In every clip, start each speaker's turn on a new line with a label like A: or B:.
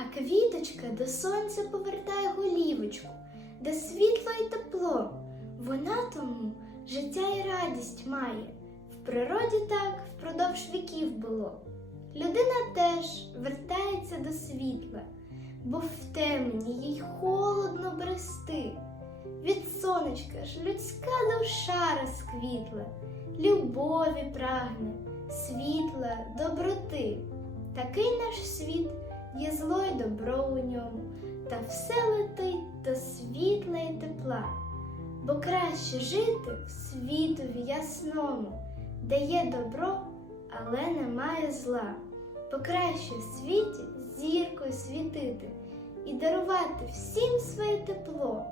A: А квіточка до сонця повертає голівочку, де світло і тепло. Вона тому життя і радість має. В природі так впродовж віків було. Людина теж вертається до світла, бо в темні їй холодно брести. Від сонечка ж людська душа розквітла, любові прагне, світла, доброти. Такий наш світ є зло й добро у ньому, та все летить до світла й тепла, бо краще жити в світові ясному, де є добро, але немає зла, бо краще в світі зіркою світити і дарувати всім своє тепло,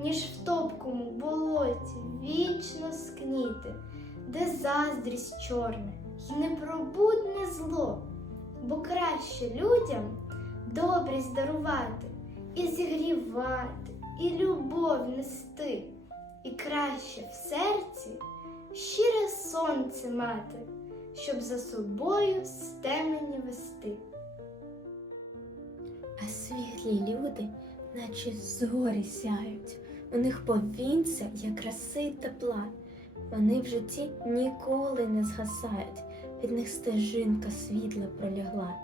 A: ніж в топкому болоті вічно скніти, де заздрість чорна й непробудне зло, бо краще людям добрість дарувати і зігрівати, і любов нести, і краще в серці щире сонце мати, щоб за собою стемені вести.
B: А світлі люди, наче зорі сяють, у них повінця є краси тепла. Вони в житті ніколи не згасають, від них стежинка світла пролягла.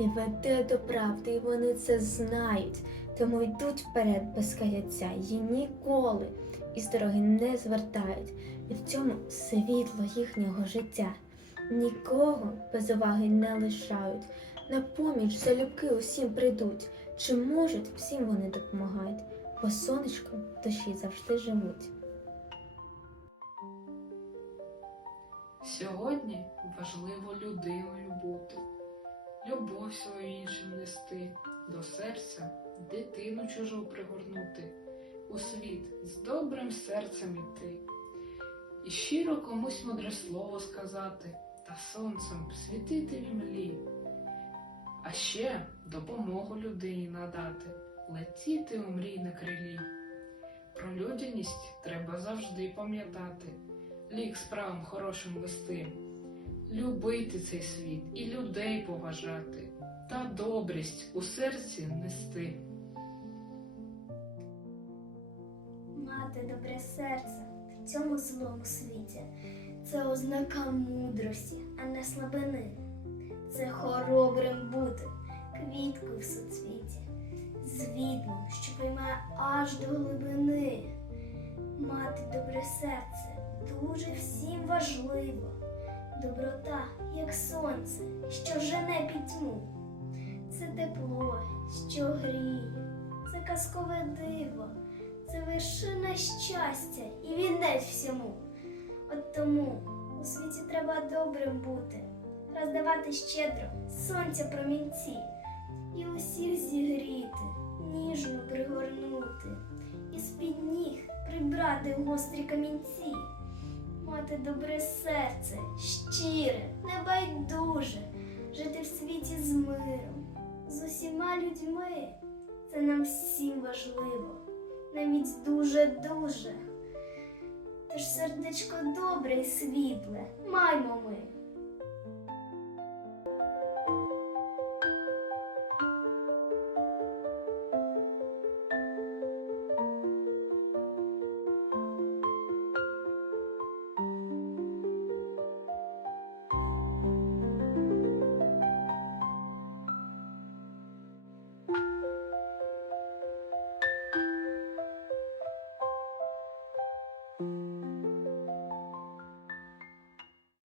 B: І веде до правди, і вони це знають, тому йдуть вперед без каяття, і ніколи із дороги не звертають, і в цьому світло їхнього життя. Нікого без уваги не лишають, на поміч залюбки усім прийдуть, чи можуть, всім вони допомагають, бо сонечком душі завжди живуть.
C: Сьогодні важливо людиною бути, любов свою іншим нести, до серця дитину чужу пригорнути, у світ з добрим серцем іти, і щиро комусь мудре слово сказати, та сонцем світити в імлі, а ще допомогу людині надати, летіти у мрій на крилі. Про людяність треба завжди пам'ятати лік справам хорошим вести, любити цей світ і людей поважати, та добрість у серці нести.
D: Мати добре серце в цьому злому світі. Це ознака мудрості, а не слабини. Це хоробрим бути, квіткою в соцвіті, звітлом, що приймає аж до глибини. Мати добре серце дуже всім важливо. Доброта, як сонце, що жене пітьму. Це тепло, що гріє, це казкове диво. Це вершина щастя і вінець всьому. От тому у світі треба добрим бути, роздавати щедро сонця промінці, гострі камінці, мати добре серце, щире, небайдуже, жити в світі з миром, з усіма людьми. Це нам всім важливо навіть дуже-дуже. Тож сердечко добре і світле, маймо ми.